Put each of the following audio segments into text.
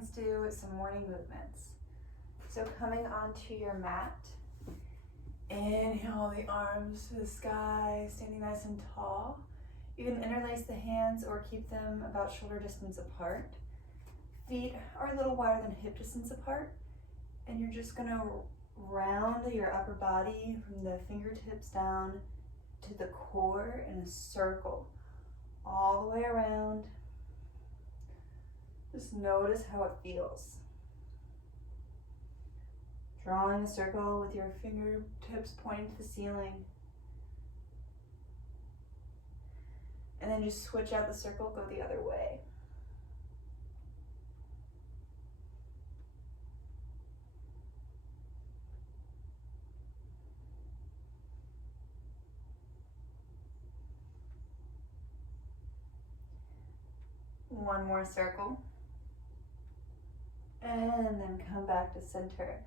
Let's do some morning movements. So coming onto your mat, inhale the arms to the sky, standing nice and tall. You can interlace the hands or keep them about shoulder distance apart. Feet are a little wider than hip distance apart, and you're just gonna round your upper body from the fingertips down to the core in a circle, all the way around. Just notice how it feels. Drawing a circle with your fingertips pointing to the ceiling. And then just switch out the circle, go the other way. One more circle. And then come back to center.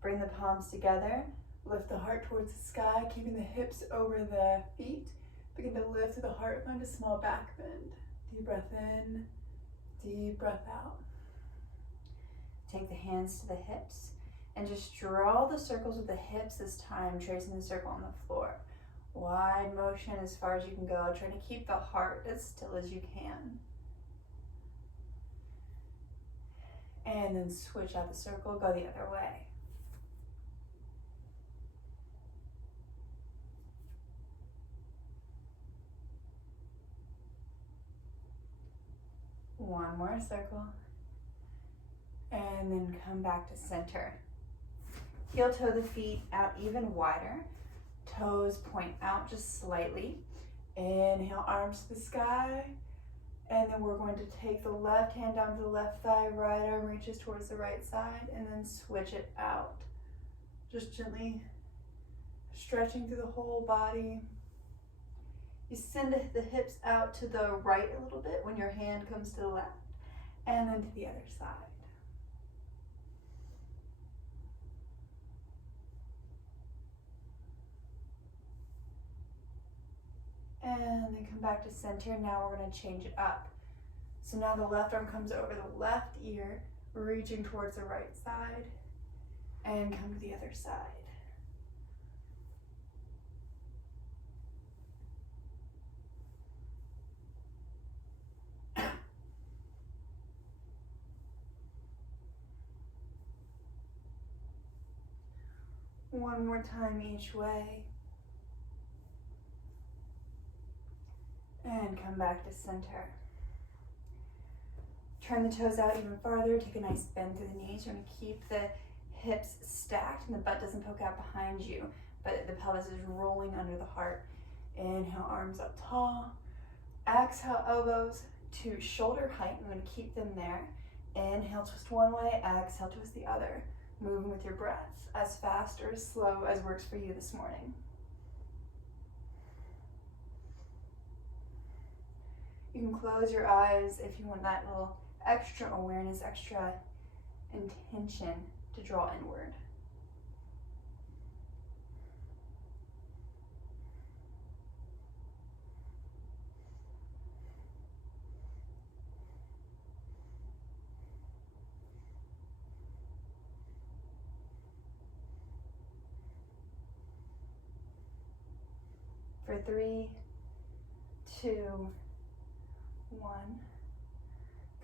Bring the palms together. Lift the heart towards the sky, keeping the hips over the feet. Begin to lift through the heart, find a small back bend. Deep breath in, deep breath out. Take the hands to the hips and just draw the circles with the hips this time, tracing the circle on the floor. Wide motion as far as you can go, trying to keep the heart as still as you can. And then switch out the circle, go the other way. One more circle. And then come back to center. Heel toe the feet out even wider. Toes point out just slightly. Inhale, arms to the sky. And then we're going to take the left hand down to the left thigh, right arm reaches towards the right side, and then switch it out. Just gently stretching through the whole body. You send the hips out to the right a little bit when your hand comes to the left, and then to the other side. And then come back to center. Now we're going to change it up. So now the left arm comes over the left ear, reaching towards the right side, and come to the other side. One more time each way. And come back to center. Turn the toes out even farther. Take a nice bend through the knees. You're going to keep the hips stacked and the butt doesn't poke out behind you, but the pelvis is rolling under the heart. Inhale, arms up tall. Exhale, elbows to shoulder height. I'm going to keep them there. Inhale, twist one way. Exhale, twist the other. Moving with your breath as fast or as slow as works for you this morning. You can close your eyes if you want that little extra awareness, extra intention to draw inward. For 3, 2, 1.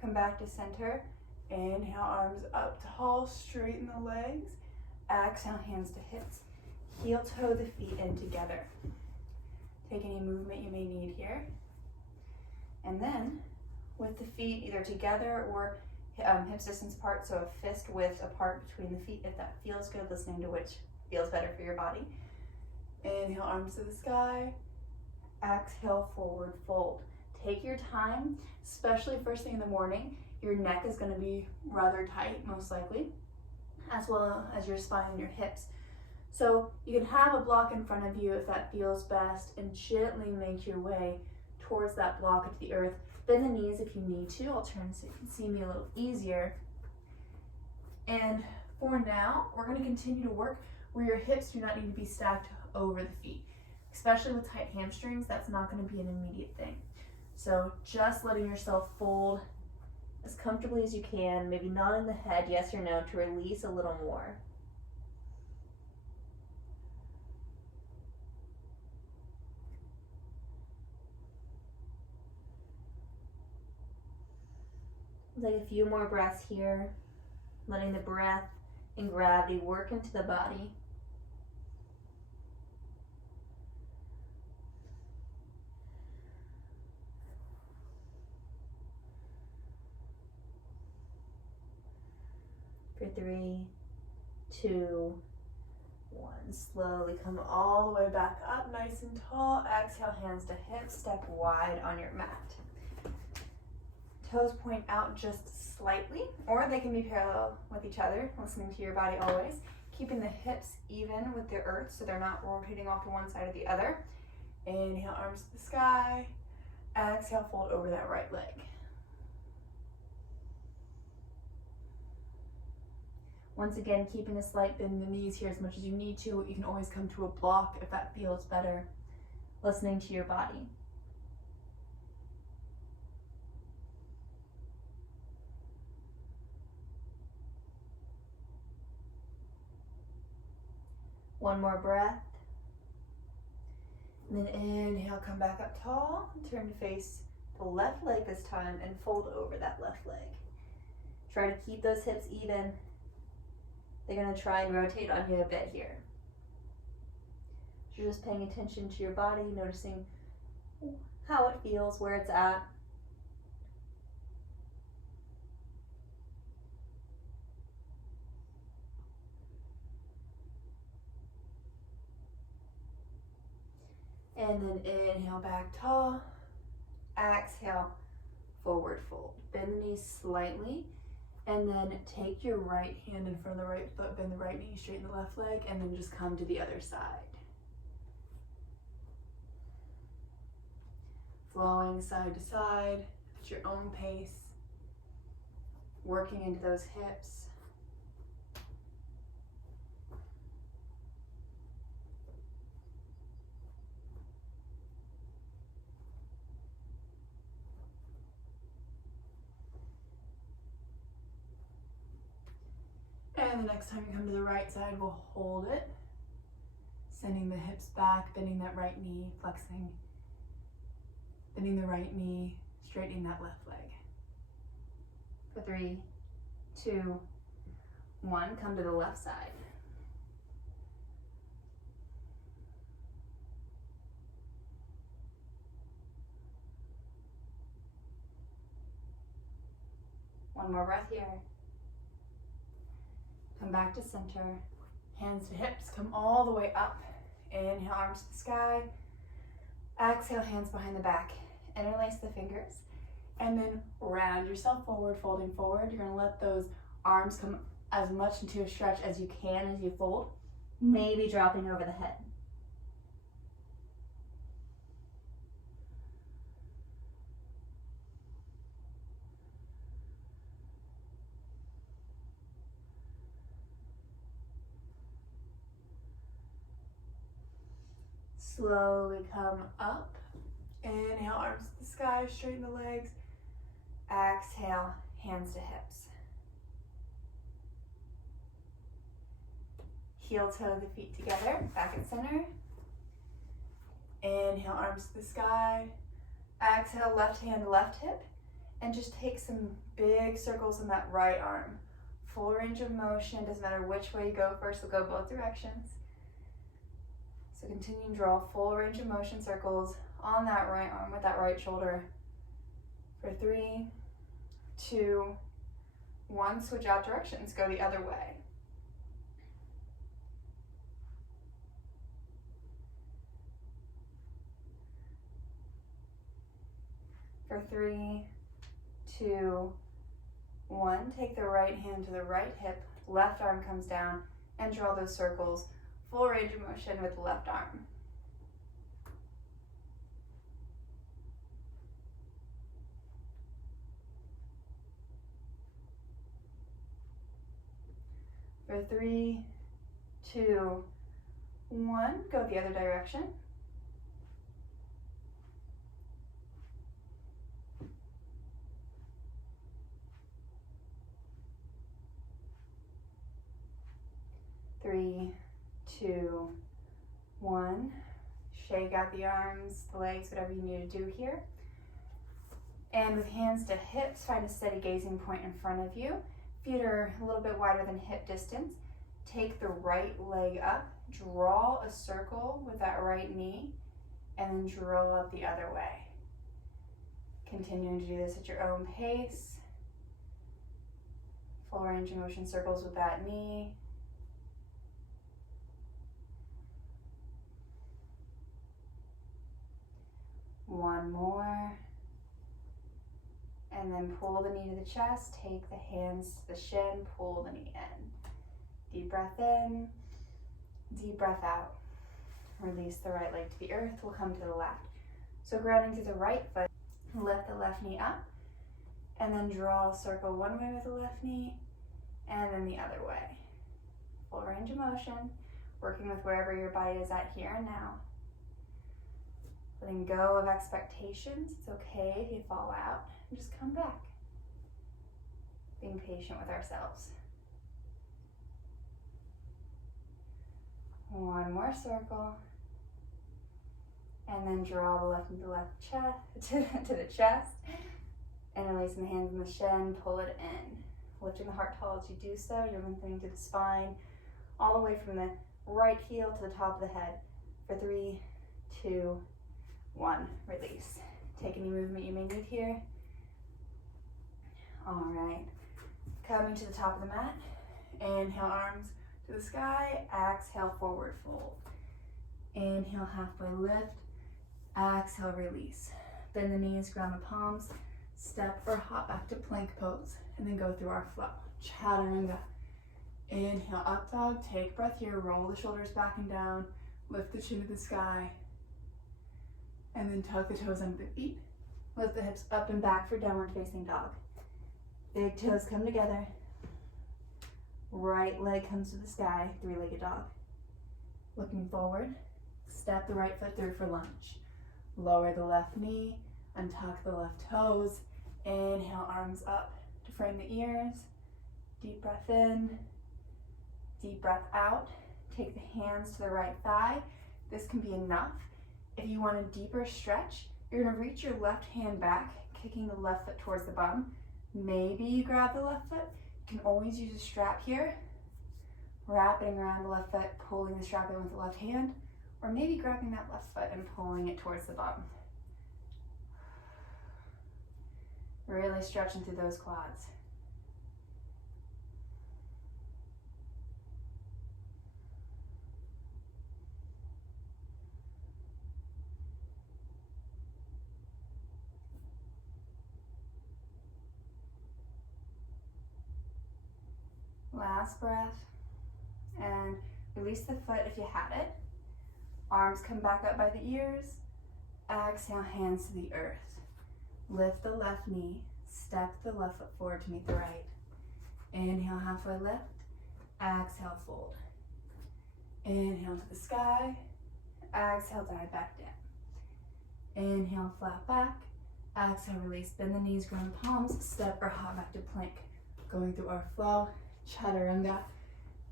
Come back to center. Inhale, arms up tall, straighten the legs. Exhale, hands to hips. Heel toe the feet in together. Take any movement you may need here. And then, with the feet either together or hips distance apart, so a fist width apart between the feet, if that feels good, listening to which feels better for your body. Inhale, arms to the sky. Exhale, forward fold. Take your time, especially first thing in the morning. Your neck is going to be rather tight, most likely, as well as your spine and your hips. So you can have a block in front of you if that feels best, and gently make your way towards that block into the earth. Bend the knees if you need to. I'll turn so you can see me a little easier. And for now, we're going to continue to work where your hips do not need to be stacked over the feet. Especially with tight hamstrings, that's not going to be an immediate thing. So just letting yourself fold as comfortably as you can, maybe nodding the head yes or no to release a little more. Take a few more breaths here, letting the breath and gravity work into the body. For 3, 2, 1. Slowly come all the way back up, nice and tall. Exhale, hands to hips, step wide on your mat. Toes point out just slightly, or they can be parallel with each other, listening to your body always. Keeping the hips even with the earth so they're not rotating off to one side or the other. Inhale, arms to the sky. Exhale, fold over that right leg. Once again, keeping a slight bend in the knees here as much as you need to. You can always come to a block if that feels better. Listening to your body. One more breath. And then inhale, come back up tall. Turn to face the left leg this time and fold over that left leg. Try to keep those hips even. They're going to try and rotate on you a bit here. So you're just paying attention to your body, noticing how it feels, where it's at. And then inhale, back tall. Exhale, forward fold. Bend the knees slightly. And then take your right hand in front of the right foot, bend the right knee, straighten the left leg, and then just come to the other side. Flowing side to side at your own pace. Working into those hips. And the next time you come to the right side, we'll hold it. Sending the hips back, bending that right knee, flexing. Bending the right knee, straightening that left leg. For 3, 2, 1, come to the left side. One more breath here. Come back to center. Hands to hips, come all the way up. Inhale, arms to the sky. Exhale, hands behind the back. Interlace the fingers. And then round yourself forward, folding forward. You're gonna let those arms come as much into a stretch as you can as you fold. Maybe dropping over the head. Slowly come up. Inhale, arms to the sky, straighten the legs. Exhale, hands to hips. Heel toe the feet together, back at center. Inhale, arms to the sky. Exhale, left hand to left hip. And just take some big circles in that right arm. Full range of motion, doesn't matter which way you go first, we'll go both directions. So continue to draw full range of motion circles on that right arm with that right shoulder. For 3, 2, 1, switch out directions, go the other way. For 3, 2, 1, take the right hand to the right hip, left arm comes down, and draw those circles. Full range of motion with the left arm. For 3, 2, 1, go the other direction. 3, 2, 1. Shake out the arms, the legs, whatever you need to do here. And with hands to hips, find a steady gazing point in front of you. Feet are a little bit wider than hip distance. Take the right leg up, draw a circle with that right knee, and then draw out the other way. Continuing to do this at your own pace. Full range of motion circles with that knee. One more. And then pull the knee to the chest, take the hands to the shin, pull the knee in. Deep breath in, deep breath out. Release the right leg to the earth, we'll come to the left. So grounding through the right foot, lift the left knee up, and then draw a circle one way with the left knee, and then the other way. Full range of motion, working with wherever your body is at here and now. Letting go of expectations, it's okay if you fall out, and just come back. Being patient with ourselves. One more circle. And then draw the left into the left chest, to the chest. And releasing the hands in the shin, pull it in. Lifting the heart tall as you do so, you're lengthening through the spine, all the way from the right heel to the top of the head. For 3, 2, 1, release. Take any movement you may need here. All right, coming to the top of the mat. Inhale, arms to the sky. Exhale, forward fold. Inhale, halfway lift. Exhale, release. Bend the knees, ground the palms. Step or hop back to plank pose. And then go through our flow. Chaturanga. Inhale, up dog. Take breath here. Roll the shoulders back and down. Lift the chin to the sky. And then tuck the toes under the feet. Lift the hips up and back for downward facing dog. Big toes come together. Right leg comes to the sky, three-legged dog. Looking forward, step the right foot through for lunge. Lower the left knee, untuck the left toes. Inhale, arms up to frame the ears. Deep breath in, deep breath out. Take the hands to the right thigh. This can be enough. If you want a deeper stretch, you're gonna reach your left hand back, kicking the left foot towards the bum. Maybe you grab the left foot. You can always use a strap here. Wrapping around the left foot, pulling the strap in with the left hand, or maybe grabbing that left foot and pulling it towards the bum. Really stretching through those quads. Last breath, and release the foot if you had it. Arms come back up by the ears. Exhale, hands to the earth. Lift the left knee, step the left foot forward to meet the right. Inhale, halfway lift. Exhale, fold. Inhale to the sky. Exhale, dive back down. Inhale, flat back. Exhale, release. Bend the knees, ground the palms. Step or hop back to plank. Going through our flow. Chaturanga.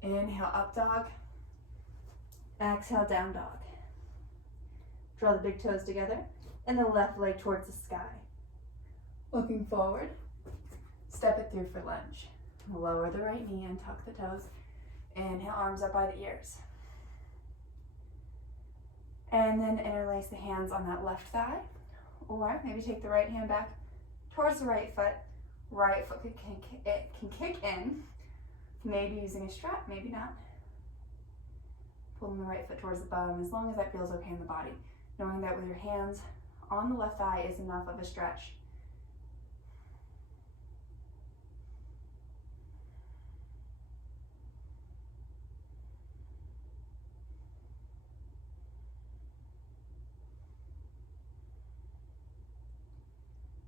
Inhale, up dog. Exhale, down dog. Draw the big toes together and the left leg towards the sky. Looking forward, step it through for lunge. Lower the right knee and tuck the toes. Inhale, arms up by the ears. And then interlace the hands on that left thigh. Or maybe take the right hand back towards the right foot. Right foot can kick in. Maybe using a strap, maybe not. Pulling the right foot towards the bum, as long as that feels okay in the body. Knowing that with your hands on the left thigh is enough of a stretch.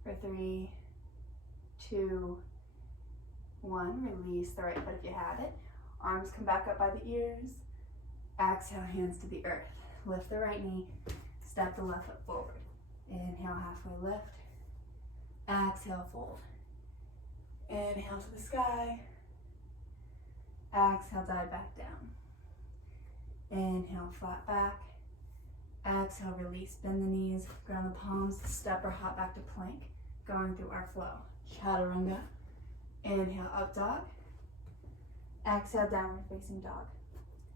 For 3, 2, 1, release the right foot if you have it. Arms come back up by the ears. Exhale, hands to the earth. Lift the right knee, step the left foot forward. Inhale, halfway lift. Exhale, fold. Inhale to the sky. Exhale, dive back down. Inhale, flat back. Exhale, release, bend the knees, ground the palms, step or hop back to plank, going through our flow. Chaturanga. Inhale, up dog. Exhale, downward facing dog.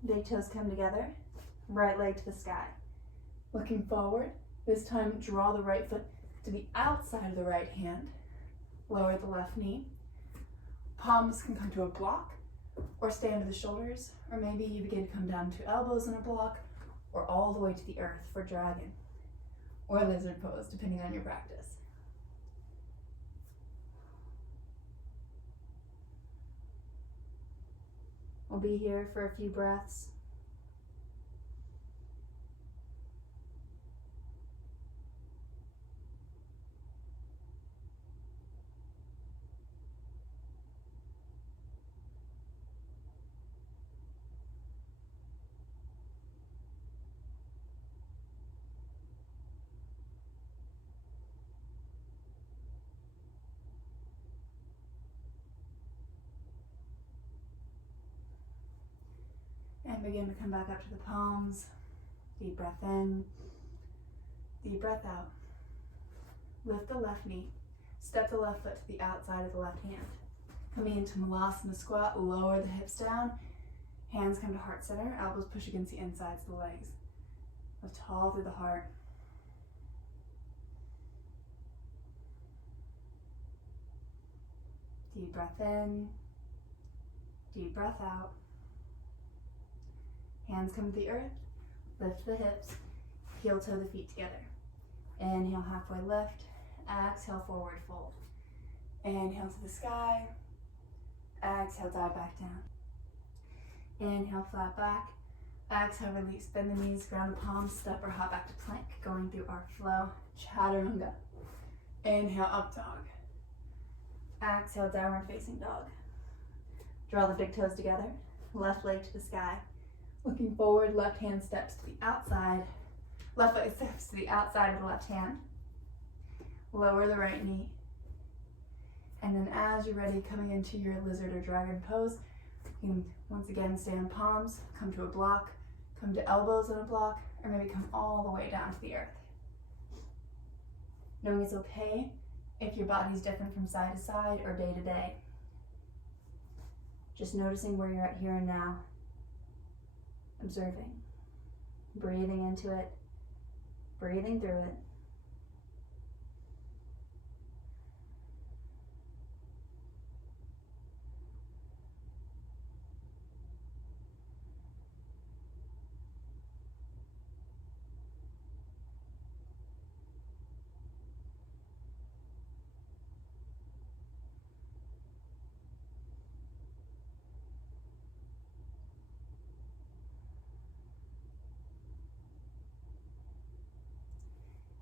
Big toes come together, right leg to the sky. Looking forward, this time draw the right foot to the outside of the right hand. Lower the left knee. Palms can come to a block or stay under the shoulders, or maybe you begin to come down to elbows in a block or all the way to the earth for dragon or lizard pose, depending on your practice. We'll be here for a few breaths. And begin to come back up to the palms. Deep breath in, deep breath out. Lift the left knee. Step the left foot to the outside of the left hand. Coming into Malasana squat, lower the hips down. Hands come to heart center, elbows push against the insides of the legs. Lift tall through the heart. Deep breath in, deep breath out. Hands come to the earth, lift the hips, heel toe the feet together. Inhale, halfway lift, exhale, forward fold. Inhale to the sky, exhale, dive back down. Inhale, flat back, exhale, release, bend the knees, ground the palms, step or hop back to plank, going through our flow, chaturanga. Inhale, up dog. Exhale, downward facing dog. Draw the big toes together, left leg to the sky. Looking forward, left hand steps to the outside. Left foot steps to the outside of the left hand. Lower the right knee. And then as you're ready, coming into your lizard or dragon pose, you can once again stay on palms, come to a block, come to elbows in a block, or maybe come all the way down to the earth. Knowing it's okay if your body's different from side to side or day to day. Just noticing where you're at here and now. Observing, breathing into it, breathing through it.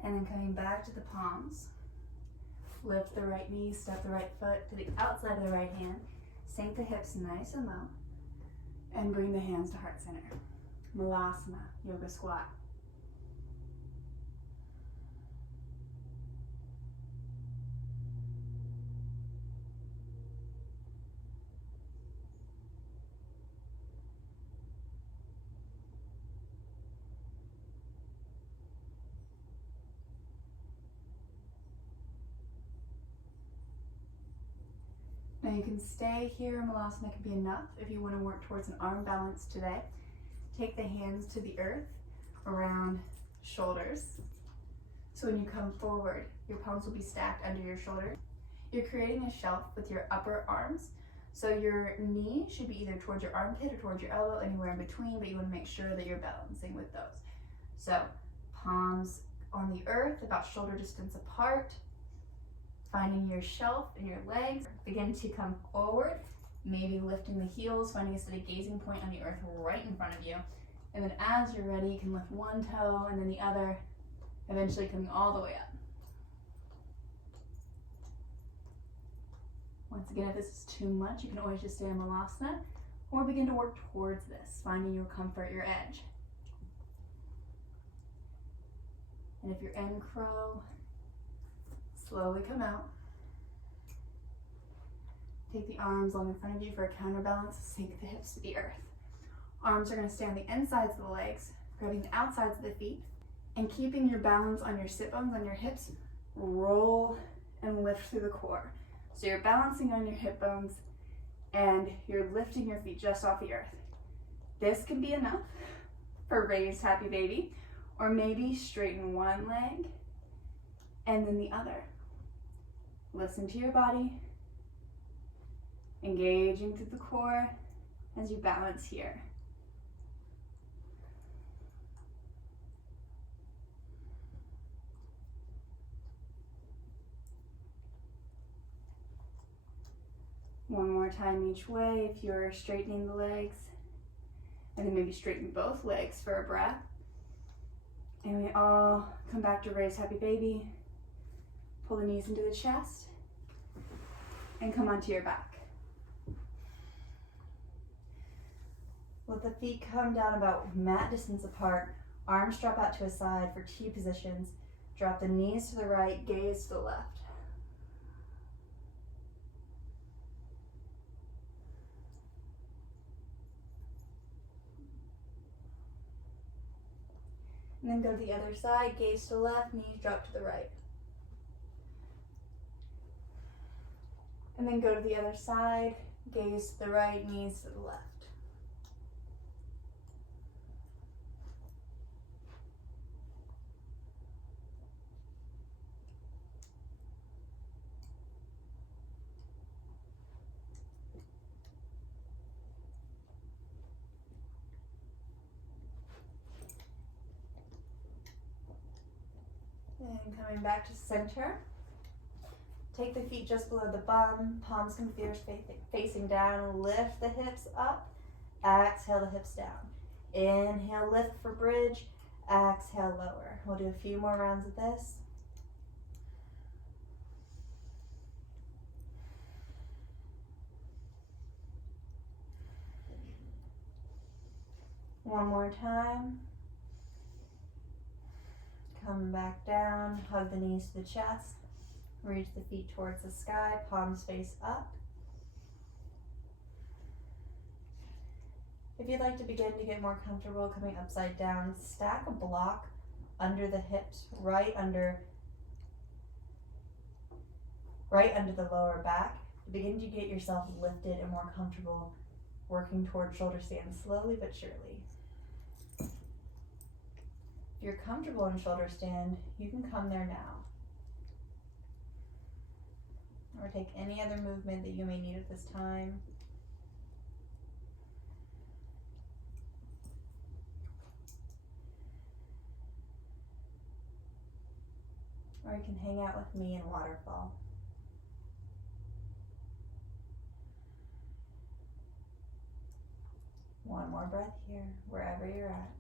And then coming back to the palms, lift the right knee, step the right foot to the outside of the right hand, sink the hips nice and low, and bring the hands to heart center. Malasana, yoga squat. Now you can stay here, Malasana can be enough if you want to work towards an arm balance today. Take the hands to the earth around shoulders. So when you come forward, your palms will be stacked under your shoulders. You're creating a shelf with your upper arms. So your knee should be either towards your armpit or towards your elbow, anywhere in between, but you want to make sure that you're balancing with those. So palms on the earth, about shoulder distance apart. Finding your shelf and your legs. Begin to come forward, maybe lifting the heels, finding a steady gazing point on the earth right in front of you. And then as you're ready, you can lift one toe and then the other, eventually coming all the way up. Once again, if this is too much, you can always just stay in Malasana or begin to work towards this, finding your comfort, your edge. And if you're in crow, slowly come out. Take the arms long in front of you for a counterbalance. Sink the hips to the earth. Arms are going to stay on the insides of the legs, grabbing the outsides of the feet, and keeping your balance on your sit bones, on your hips. Roll and lift through the core. So you're balancing on your hip bones and you're lifting your feet just off the earth. This can be enough for raised happy baby, or maybe straighten one leg and then the other. Listen to your body, engaging through the core as you balance here. One more time each way if you're straightening the legs. And then maybe straighten both legs for a breath. And we all come back to raise happy baby. Pull the knees into the chest. And come onto your back. Let the feet come down about mat distance apart. Arms drop out to a side for T positions. Drop the knees to the right, gaze to the left. And then go to the other side, gaze to the left, knees drop to the right. And then go to the other side, gaze to the right, knees to the left. And coming back to center. Take the feet just below the bum, palms come fierce facing down, lift the hips up, exhale the hips down. Inhale, lift for bridge, exhale, lower. We'll do a few more rounds of this. One more time. Come back down, hug the knees to the chest. Reach the feet towards the sky, palms face up. If you'd like to begin to get more comfortable coming upside down, stack a block under the hips, right under the lower back. Begin to get yourself lifted and more comfortable, working toward shoulder stand slowly but surely. If you're comfortable in shoulder stand, you can come there now. Or take any other movement that you may need at this time. Or you can hang out with me in waterfall. One more breath here, wherever you're at.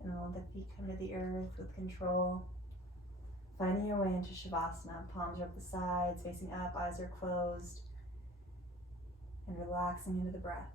And then let the feet come to the earth with control. Finding your way into Shavasana, palms are up the sides, facing up, eyes are closed, and relaxing into the breath.